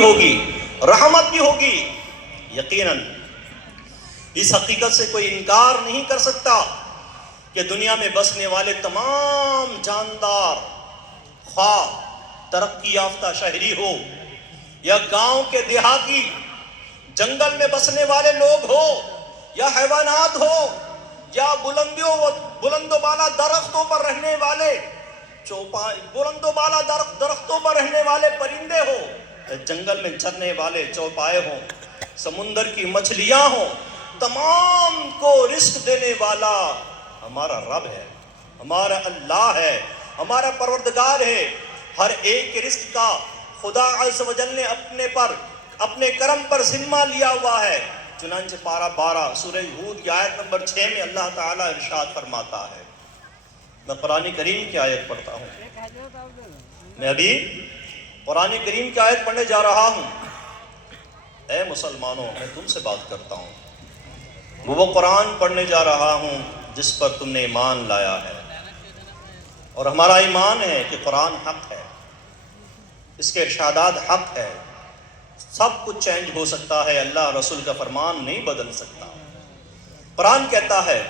ہوگی، رحمت بھی ہوگی۔ یقیناً اس حقیقت سے کوئی انکار نہیں کر سکتا کہ دنیا میں بسنے والے تمام جاندار، خواہ ترقی یافتہ شہری ہو یا گاؤں کے دیہاتی، جنگل میں بسنے والے لوگ ہو یا حیوانات ہو یا بلند و بالا درختوں پر رہنے والے بلند و بالا درختوں پر رہنے والے پرندے ہو، جنگل میں چرنے والے چوپائے ہوں، سمندر کی مچھلیاں ہوں، تمام کو رزق دینے والا ہمارا رب ہے، ہمارا اللہ ہے، ہمارا پروردگار ہے۔ ہر ایک کے رزق کا خدا عز و جل نے اپنے کرم پر ذمہ لیا ہوا ہے۔ چنانچہ پارہ 12 سورہ ہود کی آیت نمبر 6 میں اللہ تعالیٰ ارشاد فرماتا ہے۔ میں قرآن کریم کی آیت پڑھتا ہوں۔ میں ابھی قرآن کریم کی آیت پڑھنے جا رہا ہوں۔ اے مسلمانوں، میں تم سے بات کرتا ہوں، وہ قرآن پڑھنے جا رہا ہوں جس پر تم نے ایمان لایا ہے، اور ہمارا ایمان ہے کہ قرآن حق ہے، اس کے ارشادات حق ہے۔ سب کچھ چینج ہو سکتا ہے، اللہ رسول کا فرمان نہیں بدل سکتا۔ قرآن کہتا ہے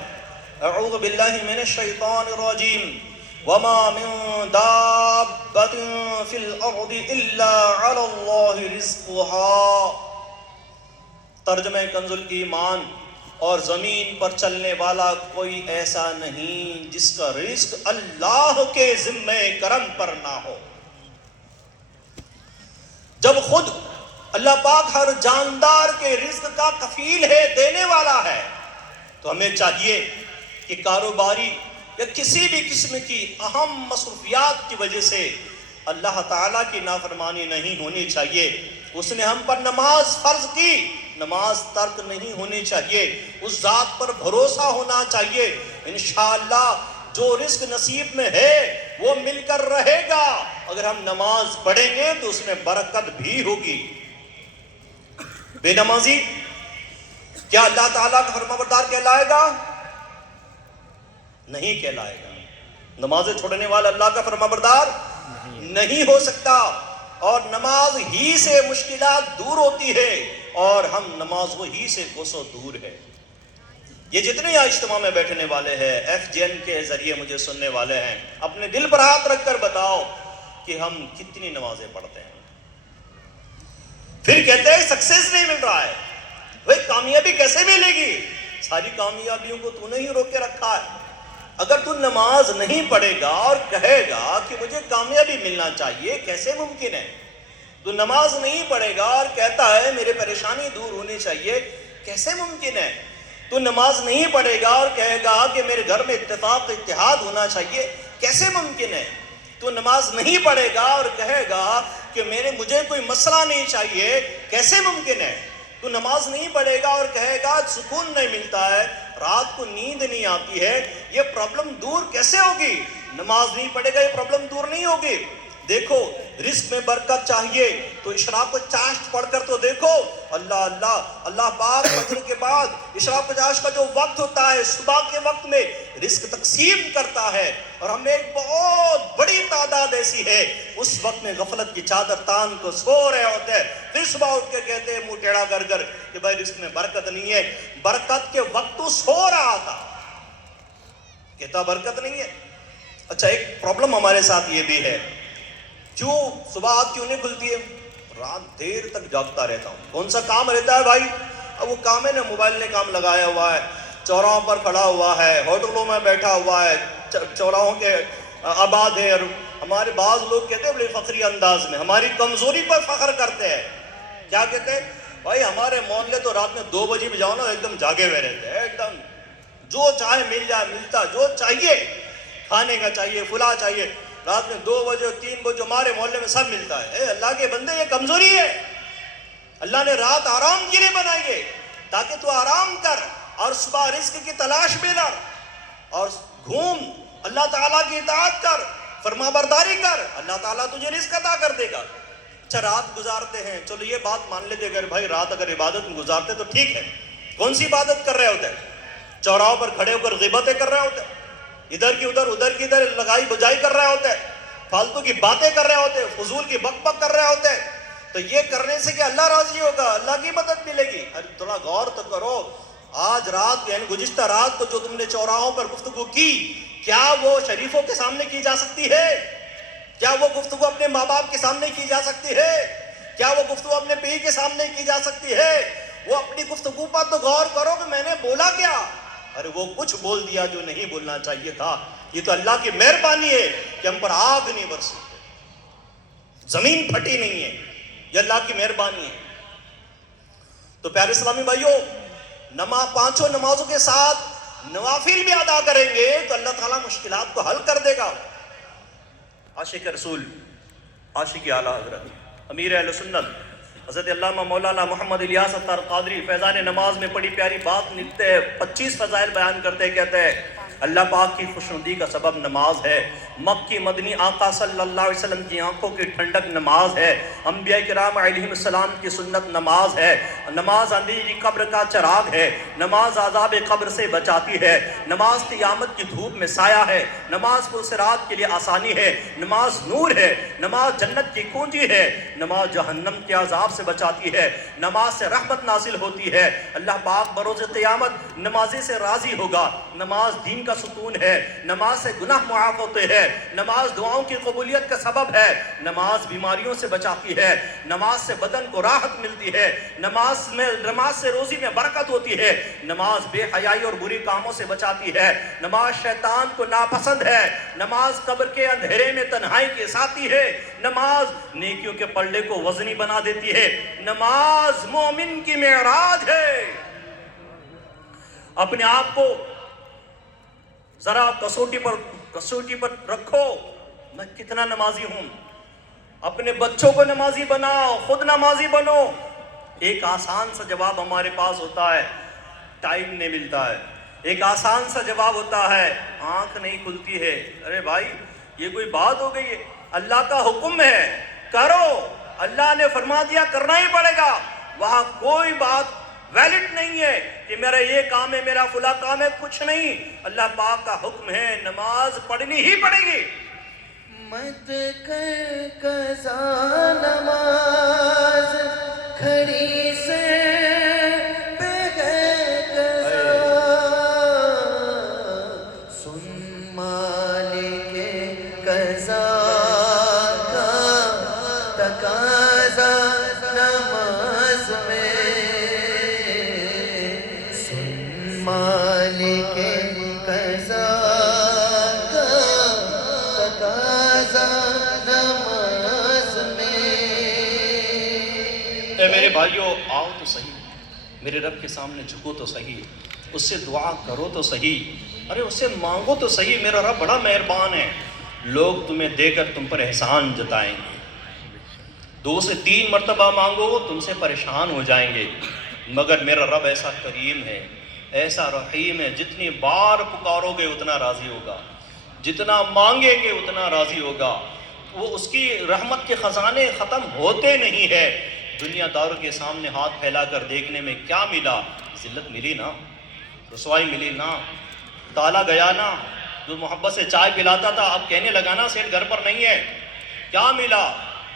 اعوذ باللہ من الشیطان الرجیم وما من دابۃ فی الارض الا علی اللہ رزقها۔ ترجمہ کنز الایمان، اور زمین پر چلنے والا کوئی ایسا نہیں جس کا رزق اللہ کے ذمہ کرم پر نہ ہو۔ جب خود اللہ پاک ہر جاندار کے رزق کا کفیل ہے، دینے والا ہے، تو ہمیں چاہیے کہ کاروباری یا کسی بھی قسم کی اہم مصروفیات کی وجہ سے اللہ تعالیٰ کی نافرمانی نہیں ہونی چاہیے۔ اس نے ہم پر نماز فرض کی، نماز ترک نہیں ہونی چاہیے، اس ذات پر بھروسہ ہونا چاہیے۔ انشاءاللہ جو رزق نصیب میں ہے وہ مل کر رہے گا۔ اگر ہم نماز پڑھیں گے تو اس میں برکت بھی ہوگی۔ بے نمازی کیا اللہ تعالیٰ کا فرمانبردار کہلائے گا؟ نہیں کہلائے گا۔ نمازیں چھوڑنے والا اللہ کا فرمانبردار نہیں ہو سکتا، اور نماز ہی سے مشکلات دور ہوتی ہے، اور ہم نمازوں ہی سے کوسوں دور ہے۔ یہ جتنے یہاں اجتماع میں بیٹھنے والے ہیں، FGN کے ذریعے مجھے سننے والے ہیں، اپنے دل پر ہاتھ رکھ کر بتاؤ کہ ہم کتنی نمازیں پڑھتے ہیں؟ پھر کہتے ہیں سکسیس نہیں مل رہا ہے، وہ کامیابی کیسے ملے گی؟ ساری کامیابیوں کو تو نے ہی روک کے رکھا ہے۔ اگر تو نماز نہیں پڑھے گا اور کہے گا کہ مجھے کامیابی ملنا چاہیے، کیسے ممکن ہے؟ تو نماز نہیں پڑھے گا اور کہتا ہے میرے پریشانی دور ہونی چاہیے، کیسے ممکن ہے؟ تو نماز نہیں پڑھے گا اور کہے گا کہ میرے گھر میں اتفاق اتحاد ہونا چاہیے، کیسے ممکن ہے؟ تو نماز نہیں پڑھے گا اور کہے گا کہ مجھے کوئی مسئلہ نہیں چاہیے، کیسے ممکن ہے؟ تو نماز نہیں پڑھے گا اور کہے گا سکون نہیں ملتا ہے، رات کو نیند نہیں آتی ہے، یہ پرابلم دور کیسے ہوگی؟ نماز نہیں پڑھے گا، یہ پرابلم دور نہیں ہوگی۔ دیکھو رزق میں برکت چاہیے تو اشراق و چاشت پڑھ کر تو دیکھو، اللہ اللہ اللہ پاک فجر کے بعد اشراق و چاشت کا جو وقت ہوتا ہے، صبح کے وقت میں رزق تقسیم کرتا ہے، اور ہم میں ایک بہت بڑی تعداد ایسی ہے اس وقت میں غفلت کی چادر تان کو سو رہے ہوتے ہیں، پھر صبح اٹھ کے کہتے ہیں منہ ٹیڑھا کر کر کہ بھائی رزق میں برکت نہیں ہے۔ برکت کے وقت تو سو رہا تھا، کہتا برکت نہیں ہے۔ اچھا، ایک پرابلم ہمارے ساتھ یہ بھی ہے، کیوں صبح آنکھ کیوں نہیں کھلتی ہے؟ رات دیر تک جاگتا رہتا ہوں۔ کون سا کام رہتا ہے بھائی؟ اب وہ کام ہے نا، موبائل نے کام لگایا ہوا ہے، چوراہوں پر کھڑا ہوا ہے، ہوٹلوں میں بیٹھا ہوا ہے، چوراہوں کے آباد ہے۔ اور ہمارے بعض لوگ کہتے ہیں بڑے فخری انداز میں ہماری کمزوری پر فخر کرتے ہیں۔ کیا کہتے ہیں؟ بھائی ہمارے محلے تو رات میں 2 بجے بھی جاؤ نا ایک دم جاگے ہوئے رہتے ہیں، ایک دم جو چاہے مل جائے، ملتا جو چاہیے، کھانے کا چاہیے، فلاں چاہیے، رات میں 2 بجے 3 بجے ہمارے محلے میں سب ملتا ہے۔ اے اللہ کے بندے، یہ کمزوری ہے۔ اللہ نے رات آرام کے لیے بنائی ہے تاکہ تو آرام کر اور صبح رزق کی تلاش میں لڑ اور گھوم، اللہ تعالیٰ کی اطاعت کر، فرما برداری کر، اللہ تعالیٰ تجھے رزق عطا کر دے گا۔ اچھا، رات گزارتے ہیں، چلو یہ بات مان لیتے اگر بھائی رات اگر عبادت میں گزارتے تو ٹھیک ہے، کون سی عبادت کر رہے ہوتے ہیں؟ چوراہوں پر کھڑے ہو کر غیبتیں کر رہے ہوتے ہیں، ادھر کی ادھر لگائی بجائی کر رہے ہوتے ہیں، فالتو کی باتیں کر رہے ہوتے ہیں، فضول کی بک بک کر رہے ہوتے ہیں، تو یہ کرنے سے کہ اللہ راضی ہوگا، اللہ کی مدد ملے گی۔ تھوڑا غور تو کرو، آج رات یعنی گزشتہ رات کو جو تم نے چوراہوں پر گفتگو کی، کیا وہ شریفوں کے سامنے کی جا سکتی ہے؟ کیا وہ گفتگو اپنے ماں باپ کے سامنے کی جا سکتی ہے؟ کیا وہ گفتگو اپنے پیر کے سامنے کی جا سکتی ہے؟ وہ اپنی گفتگو پر تو غور کرو کہ میں نے بولا کیا؟ ارے وہ کچھ بول دیا جو نہیں بولنا چاہیے تھا۔ یہ تو اللہ کی مہربانی ہے کہ ہم پر آگ نہیں برسی، زمین پھٹی نہیں ہے، یہ اللہ کی مہربانی ہے۔ تو پیارے اسلامی بھائیوں، پانچوں نمازوں کے ساتھ نوافل بھی ادا کریں گے تو اللہ تعالیٰ مشکلات کو حل کر دے گا۔ عاشق رسول، عاشق اعلیٰ حضرت امیر اہل سنت حضرت علامہ مولانا محمد الیاس اتار قادری فیضان نماز میں بڑی پیاری بات لکھتے ہیں، 25 فضائل بیان کرتے کہتے ہیں اللہ پاک کی خوشنودی کا سبب نماز ہے، مکی مدنی آقا صلی اللہ علیہ وسلم کی آنکھوں کی ٹھنڈک نماز ہے، انبیاء کرام علیہ السلام کی سنت نماز ہے، نماز اندھیری قبر کا چراغ ہے، نماز عذاب قبر سے بچاتی ہے، نماز قیامت کی دھوپ میں سایہ ہے، نماز صراط کے لیے آسانی ہے، نماز نور ہے، نماز جنت کی کنجی ہے، نماز جہنم کے عذاب سے بچاتی ہے، نماز سے رحمت نازل ہوتی ہے، اللہ پاک بروز قیامت نمازی سے راضی ہوگا، نماز دین کا ستون ہے، نماز سے گناہ معاف ہوتے ہیں، نماز دعاؤں کی قبولیت کا سبب ہے، نماز بیماریوں سے بچاتی ہے، نماز سے بدن کو راحت ملتی ہے، نماز سے روزی میں برکت ہوتی ہے، نماز بے حیائی اور بری کاموں سے بچاتی ہے، نماز شیطان کو ناپسند ہے، نماز قبر کے اندھیرے میں تنہائی کے ساتھی ہے، نماز نیکیوں کے پلڑے کو وزنی بنا دیتی ہے، نماز مومن کی معراج ہے۔ اپنے آپ کو ذرا کسوٹی پر رکھو، میں کتنا نمازی ہوں۔ اپنے بچوں کو نمازی بناؤ، خود نمازی بنو۔ ایک آسان سا جواب ہمارے پاس ہوتا ہے، ٹائم نہیں ملتا ہے۔ ایک آسان سا جواب ہوتا ہے، آنکھ نہیں کھلتی ہے۔ ارے بھائی یہ کوئی بات ہو گئی ہے؟ اللہ کا حکم ہے، کرو، اللہ نے فرما دیا کرنا ہی پڑے گا۔ وہاں کوئی بات ویلڈ نہیں ہے کہ میرا یہ کام ہے، میرا فلاں کام ہے، کچھ نہیں۔ اللہ پاک کا حکم ہے، نماز پڑھنی ہی پڑے گی۔ مت کر قضا نماز کھڑی سے بغیر قضا، سن مالک قضا کا تقاضا نماز میں، سن مالک قضا کا تقاضا نماز میں۔ اے میرے بھائیو، آؤ تو صحیح، میرے رب کے سامنے جھکو تو صحیح، اس سے دعا کرو تو صحیح، ارے اس سے مانگو تو صحیح۔ میرا رب بڑا مہربان ہے، لوگ تمہیں دے کر تم پر احسان جتائیں گے، 2 سے 3 مرتبہ مانگو تم سے پریشان ہو جائیں گے، مگر میرا رب ایسا کریم ہے، ایسا رحیم ہے، جتنی بار پکارو گے اتنا راضی ہوگا، جتنا مانگے گے اتنا راضی ہوگا۔ وہ اس کی رحمت کے خزانے ختم ہوتے نہیں ہے۔ دنیا داروں کے سامنے ہاتھ پھیلا کر دیکھنے میں کیا ملا؟ ذلت ملی نا، رسوائی ملی نا، تالا گیا نا۔ جو محبت سے چائے پلاتا تھا اب کہنے لگا نا سیٹ گھر پر نہیں ہے۔ کیا ملا؟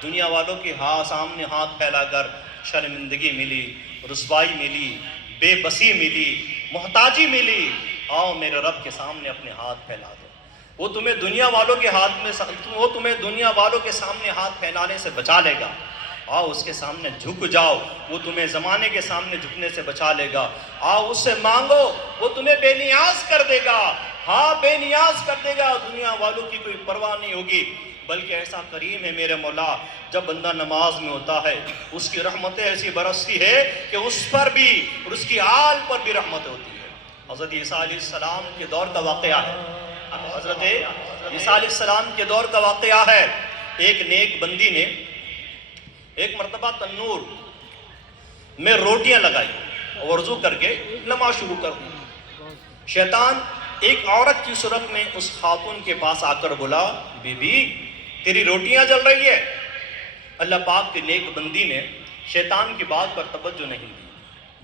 دنیا والوں کے سامنے ہاتھ پھیلا کر شرمندگی ملی، رسوائی ملی، بے بسی ملی، محتاجی ملی۔ آؤ میرے رب کے سامنے اپنے ہاتھ پھیلا دو، وہ تمہیں دنیا والوں کے سامنے ہاتھ پھیلانے سے بچا لے گا۔ آؤ اس کے سامنے جھک جاؤ، وہ تمہیں زمانے کے سامنے جھکنے سے بچا لے گا۔ آؤ اس سے مانگو، وہ تمہیں بے نیاز کر دے گا۔ ہاں بے نیاز کر دے گا، دنیا والوں کی کوئی پرواہ نہیں ہوگی۔ بلکہ ایسا کریم ہے میرے مولا، جب بندہ نماز میں ہوتا ہے اس کی رحمتیں ایسی برستی ہے کہ اس پر بھی اور اس کی آل پر بھی رحمت ہوتی ہے۔ حضرت عیسیٰ علیہ السلام کے دور کا واقعہ ہے، حضرت عیسیٰ علیہ السلام کے دور کا واقعہ ہے۔ ایک نیک بندی نے ایک مرتبہ تنور میں روٹیاں لگائی اور وضو کر کے نماز شروع کر دی۔ شیطان ایک عورت کی صورت میں اس خاتون کے پاس آ کر بولا، بی بی تیری روٹیاں جل رہی ہے۔ اللہ پاک کے نیک بندی نے شیطان کی بات پر توجہ نہیں دی،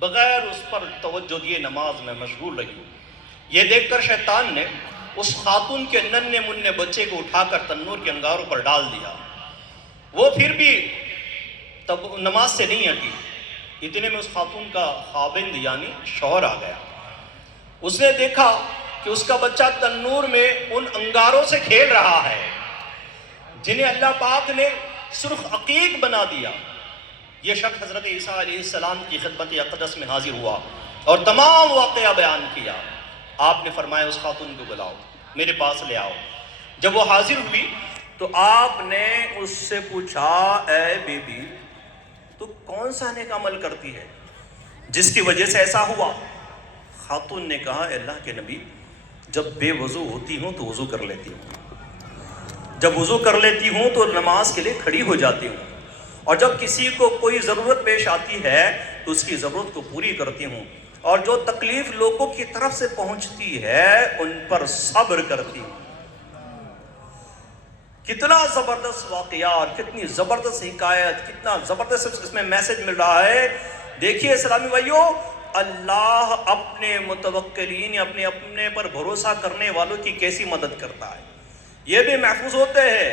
بغیر اس پر توجہ دیے نماز میں مشغول رہی۔ یہ دیکھ کر شیطان نے اس خاتون کے ننھے منھے بچے کو اٹھا کر تنور کے انگاروں پر ڈال دیا۔ وہ پھر بھی تب نماز سے نہیں ہٹی، اتنے میں اس خاتون کا خاوند یعنی شوہر آ گیا۔ اس نے دیکھا کہ اس کا بچہ تنور میں ان انگاروں سے کھیل رہا ہے جنہیں اللہ پاک نے سرخ عقیق بنا دیا۔ یہ شخص حضرت عیسیٰ علیہ السلام کی خدمت اقدس میں حاضر ہوا اور تمام واقعہ بیان کیا۔ آپ نے فرمایا اس خاتون کو بلاؤ، میرے پاس لے آؤ۔ جب وہ حاضر ہوئی تو آپ نے اس سے پوچھا، اے بی بی تو کون سا نیک عمل کرتی ہے جس کی وجہ سے ایسا ہوا؟ خاتون نے کہا، اے اللہ کے نبی، جب بے وضو ہوتی ہوں تو وضو کر لیتی ہوں، جب وضو کر لیتی ہوں تو نماز کے لیے کھڑی ہو جاتی ہوں، اور جب کسی کو کوئی ضرورت پیش آتی ہے تو اس کی ضرورت کو پوری کرتی ہوں، اور جو تکلیف لوگوں کی طرف سے پہنچتی ہے ان پر صبر کرتی ہوں۔ کتنا زبردست واقعہ اور کتنی زبردست حکایت، کتنا زبردست اس میں میسج مل رہا ہے۔ دیکھیے اسلامی بھائیو، اللہ اپنے متوکلین یا اپنے پر بھروسہ کرنے والوں کی کیسی مدد کرتا ہے، یہ بھی محفوظ ہوتے ہیں،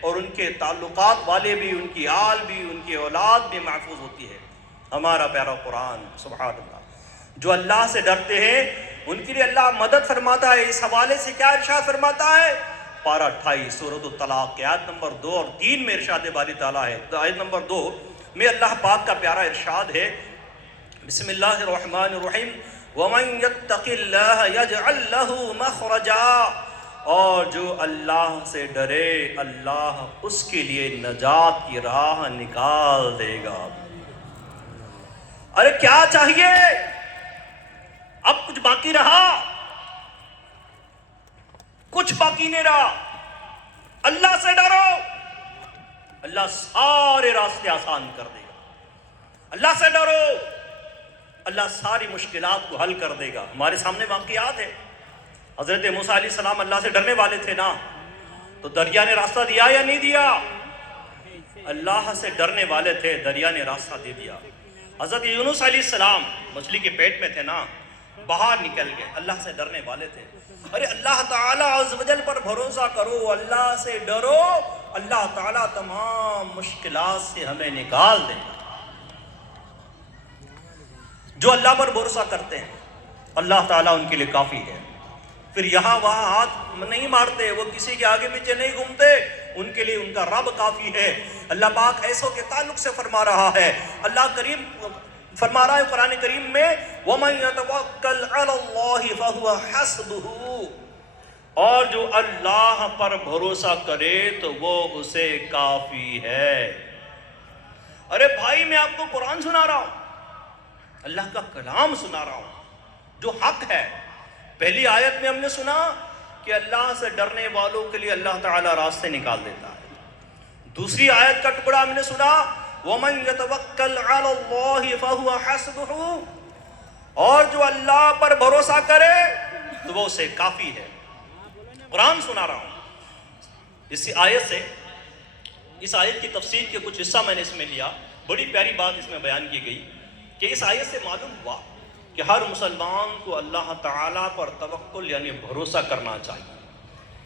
اور ان کے تعلقات والے بھی، ان کی آل بھی، ان کی اولاد بھی محفوظ ہوتی ہے۔ ہمارا پیارا قرآن، سبحان اللہ، جو اللہ سے ڈرتے ہیں ان کے لیے اللہ مدد فرماتا ہے۔ اس حوالے سے کیا ارشاد فرماتا ہے؟ پارہ 28 سورۃ الطلاق کے آیت نمبر 2 اور 3 میں ارشاد باری تعالیٰ ہے۔ آیت نمبر 2 میں اللہ پاک کا پیارا ارشاد ہے، بسم اللہ الرحمن الرحیم، وَمَن يَتَّقِ اللَّهَ يَجْعَلْ لَهُ مَخْرَجًا، اور جو اللہ سے ڈرے اللہ اس کے لیے نجات کی راہ نکال دے گا۔ ارے کیا چاہیے؟ اب کچھ باقی رہا؟ کچھ باقی نہیں رہا۔ اللہ سے ڈرو، اللہ سارے راستے آسان کر دے گا۔ اللہ سے ڈرو، اللہ ساری مشکلات کو حل کر دے گا۔ ہمارے سامنے واقعات ہے، حضرت موسیٰ علیہ السلام اللہ سے ڈرنے والے تھے نا، تو دریا نے راستہ دیا یا نہیں دیا؟ اللہ سے ڈرنے والے تھے، دریا نے راستہ دے دیا۔ حضرت یونس علیہ السلام مچھلی کے پیٹ میں تھے نا، باہر نکل گئے، اللہ سے ڈرنے والے تھے۔ ارے اللہ تعالیٰ عز و جل پر بھروسہ کرو، اللہ سے ڈرو، اللہ تعالیٰ تمام مشکلات سے ہمیں نکال دے گا۔ جو اللہ پر بھروسہ کرتے ہیں اللہ تعالیٰ ان کے لیے کافی ہے، پھر یہاں وہاں ہاتھ نہیں مارتے، وہ کسی کے آگے پیچھے نہیں گھومتے، ان کے لیے ان کا رب کافی ہے۔ اللہ پاک ایسوں کے تعلق سے فرما رہا ہے، اللہ کریم فرما رہا ہے قرآن کریم میں، وَمَن يَتَوَكَّلْ عَلَى اللَّهِ فَهُوَ حَسْبُهُ، اور جو اللہ پر بھروسہ کرے تو وہ اسے کافی ہے۔ ارے بھائی میں آپ کو قرآن سنا رہا ہوں، اللہ کا کلام سنا رہا ہوں جو حق ہے۔ پہلی آیت میں ہم نے سنا کہ اللہ سے ڈرنے والوں کے لیے اللہ تعالیٰ راستے نکال دیتا ہے۔ دوسری آیت کا ٹکڑا ہم نے سنا، وَمَن يَتَوَكَّلْ عَلَى اللَّهِ فَهُوَ حَسْبُهُ، اور جو اللہ پر بھروسہ کرے تو وہ اسے کافی ہے۔ قرآن سنا رہا ہوں۔ اس آیت سے، اس آیت کی تفسیر کے کچھ حصہ میں نے اس میں لیا، بڑی پیاری بات اس میں بیان کی گئی کہ اس آیت سے معلوم ہوا کہ ہر مسلمان کو اللہ تعالیٰ پر توکل یعنی بھروسہ کرنا چاہیے،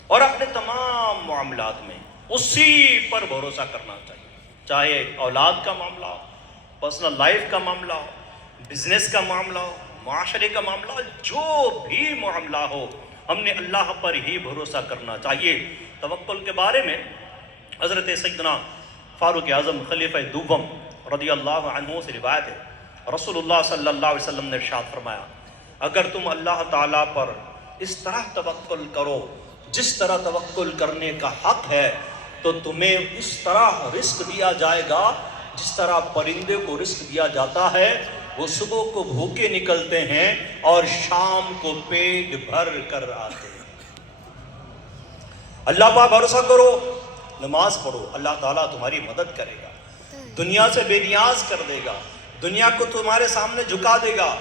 اور اپنے تمام معاملات میں اسی پر بھروسہ کرنا چاہیے، چاہے اولاد کا معاملہ ہو، پرسنل لائف کا معاملہ ہو، بزنس کا معاملہ ہو، معاشرے کا معاملہ ہو، جو بھی معاملہ ہو ہم نے اللہ پر ہی بھروسہ کرنا چاہیے۔ توکل کے بارے میں حضرت سیدنا فاروق اعظم خلیفہ دوم رضی اللہ عنہ سے روایت ہے، رسول اللہ صلی اللہ علیہ وسلم نے ارشاد فرمایا، اگر تم اللہ تعالیٰ پر اس طرح توکل کرو جس طرح توکل کرنے کا حق ہے تو تمہیں اس طرح رزق دیا جائے گا جس طرح پرندے کو رزق دیا جاتا ہے، وہ صبح کو بھوکے نکلتے ہیں اور شام کو پیٹ بھر کر آتے ہیں۔ اللہ پر بھروسہ کرو، نماز پڑھو، اللہ تعالیٰ تمہاری مدد کرے گا، دنیا سے بے نیاز کر دے گا، دنیا کو تمہارے سامنے جھکا دے گا۔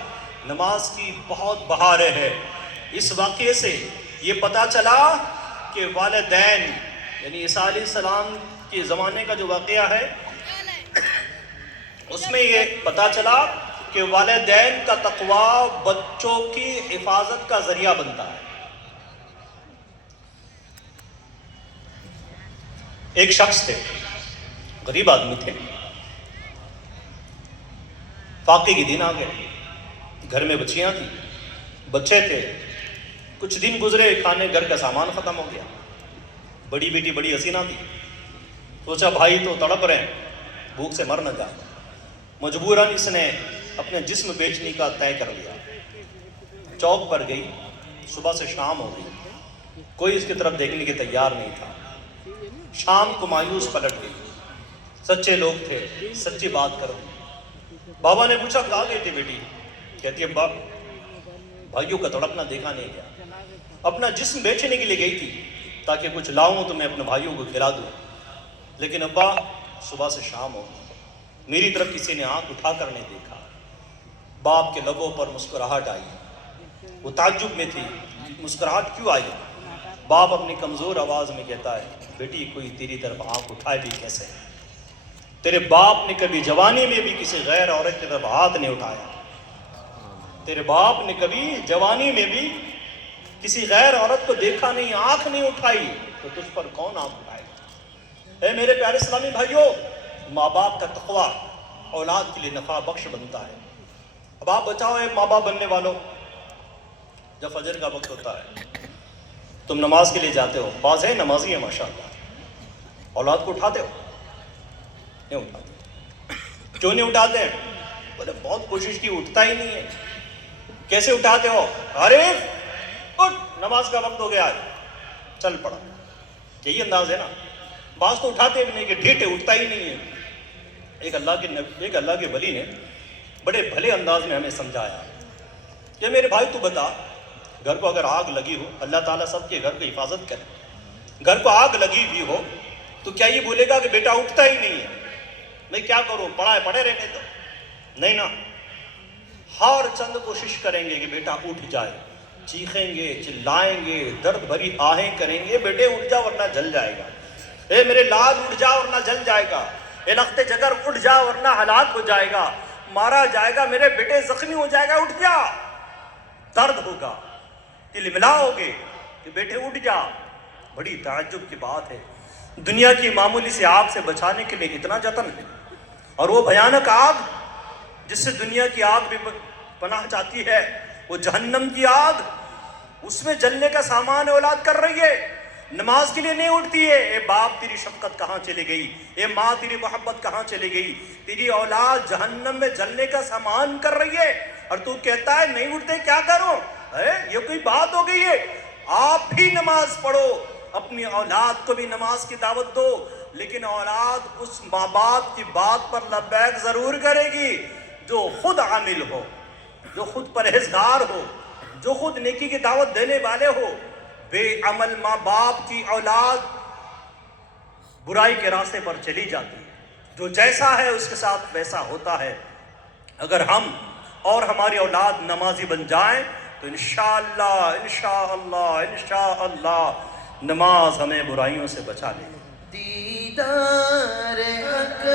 نماز کی بہت بہاریں ہے۔ اس واقعے سے یہ پتہ چلا کہ والدین یعنی عیسیٰ علیہ السلام کے زمانے کا جو واقعہ ہے اس میں یہ پتہ چلا کہ والدین کا تقوی بچوں کی حفاظت کا ذریعہ بنتا ہے۔ ایک شخص تھے، غریب آدمی تھے، فاقے کے دن آ گئے، گھر میں بچیاں تھیں، بچے تھے، کچھ دن گزرے، کھانے گھر کا سامان ختم ہو گیا۔ بڑی بیٹی بڑی حسینہ تھی، سوچا بھائی تو تڑپ رہے ہیں، بھوک سے مر نہ جائے، مجبوراً اس نے اپنے جسم بیچنے کا طے کر لیا۔ چوک پر گئی، صبح سے شام ہو گئی، کوئی اس کی طرف دیکھنے کے تیار نہیں تھا۔ شام کو مایوس پلٹ گئی، سچے لوگ تھے، سچی بات کر دی۔ بابا نے پوچھا کہاں گئی تھی بیٹی؟ کہتی ہے ابا بھائیوں کا تڑپنا دیکھا نہیں گیا، اپنا جسم بیچنے کے لیے گئی تھی تاکہ کچھ لاؤں تو میں اپنے بھائیوں کو کھلا دوں، لیکن ابا صبح سے شام ہو گئی، میری طرف کسی نے آنکھ اٹھا کر نہیں دیکھا۔ باپ کے لبوں پر مسکراہٹ آئی، وہ تعجب میں تھی، مسکراہٹ کیوں آئی؟ باپ اپنی کمزور آواز میں کہتا ہے بیٹی کوئی تیری طرف آنکھ اٹھائے بھی کیسے؟ تیرے باپ نے کبھی جوانی میں بھی کسی غیر عورت کی طرف ہاتھ نہیں اٹھایا، تیرے باپ نے کبھی جوانی میں بھی کسی غیر عورت کو دیکھا نہیں، آنکھ نہیں اٹھائی، تو تجھ پر کون آنکھ اٹھائے گا؟ اے میرے پیارے اسلامی بھائیوں، ماں باپ کا تقویٰ اولاد کے لیے نفع بخش بنتا ہے۔ اب آپ بچاؤ اے ماں باپ بننے والوں، جب فجر کا وقت ہوتا ہے تم نماز کے لیے جاتے ہو، بعض ہے نمازی ہے ماشاءاللہ، اولاد کو اٹھاتے ہو؟ نہیں اٹھاتے۔ کیوں نہیں اٹھاتے ہیں؟ بولے بہت کوشش کی، اٹھتا ہی نہیں ہے۔ کیسے اٹھاتے ہو؟ عارف اٹھ، نماز کا وقت ہو گیا ہے، چل پڑا، یہی انداز ہے نا۔ بعض تو اٹھاتے بھی نہیں کہ ڈھیٹ ہے، اٹھتا ہی نہیں ہے۔ ایک اللہ کے ولی نے بڑے بھلے انداز میں ہمیں سمجھایا کہ میرے بھائی تو بتا، گھر کو اگر آگ لگی ہو، اللہ تعالیٰ سب کے گھر کی حفاظت کرے، گھر کو آگ لگی ہوئی ہو تو کیا یہ بولے گا کہ بیٹا اٹھتا ہی نہیں ہے، میں کیا کروں، پڑے رہنے دو؟ نہیں نا، ہر چند کوشش کریں گے کہ بیٹا اٹھ جائے، چیخیں گے، چلائیں گے، درد بھری آہیں کریں گے، بیٹے اٹھ جا ورنہ جل جائے گا، اے میرے لال اٹھ جا ورنہ جل جائے گا، اے لخت جگر اٹھ جا ورنہ ہلاک ہو جائے گا، مارا جائے گا، میرے بیٹے زخمی ہو جائے گا، اٹھ جا، درد ہوگا، تلملا ہوگے کہ بیٹے اٹھ جا۔ بڑی تعجب کی بات ہے، دنیا کی معمولی سی آگ سے بچانے کے لیے اتنا جتن ہے، اور وہ بھیانک آگ جس سے دنیا کی آگ بھی پناہ چاہتی ہے، وہ جہنم کی آگ، اس میں جلنے کا سامان اولاد کر رہی ہے، نماز کے لیے نہیں اٹھتی ہے۔ اے باپ تیری شفقت کہاں چلی گئی؟ اے ماں تیری محبت کہاں چلی گئی؟ تیری اولاد جہنم میں جلنے کا سامان کر رہی ہے اور تو کہتا ہے نہیں اٹھتے، کیا کروں؟ یہ کوئی بات ہو گئی ہے؟ آپ بھی نماز پڑھو، اپنی اولاد کو بھی نماز کی دعوت دو، لیکن اولاد اس ماں باپ کی بات پر لبیک ضرور کرے گی جو خود عامل ہو، جو خود پرہیزگار ہو، جو خود نیکی کی دعوت دینے والے ہو۔ بے عمل ماں باپ کی اولاد برائی کے راستے پر چلی جاتی ہے، جو جیسا ہے اس کے ساتھ ویسا ہوتا ہے۔ اگر ہم اور ہماری اولاد نمازی بن جائیں تو انشاءاللہ انشاءاللہ انشاءاللہ نماز ہمیں برائیوں سے بچا لے گی۔ دیدار حق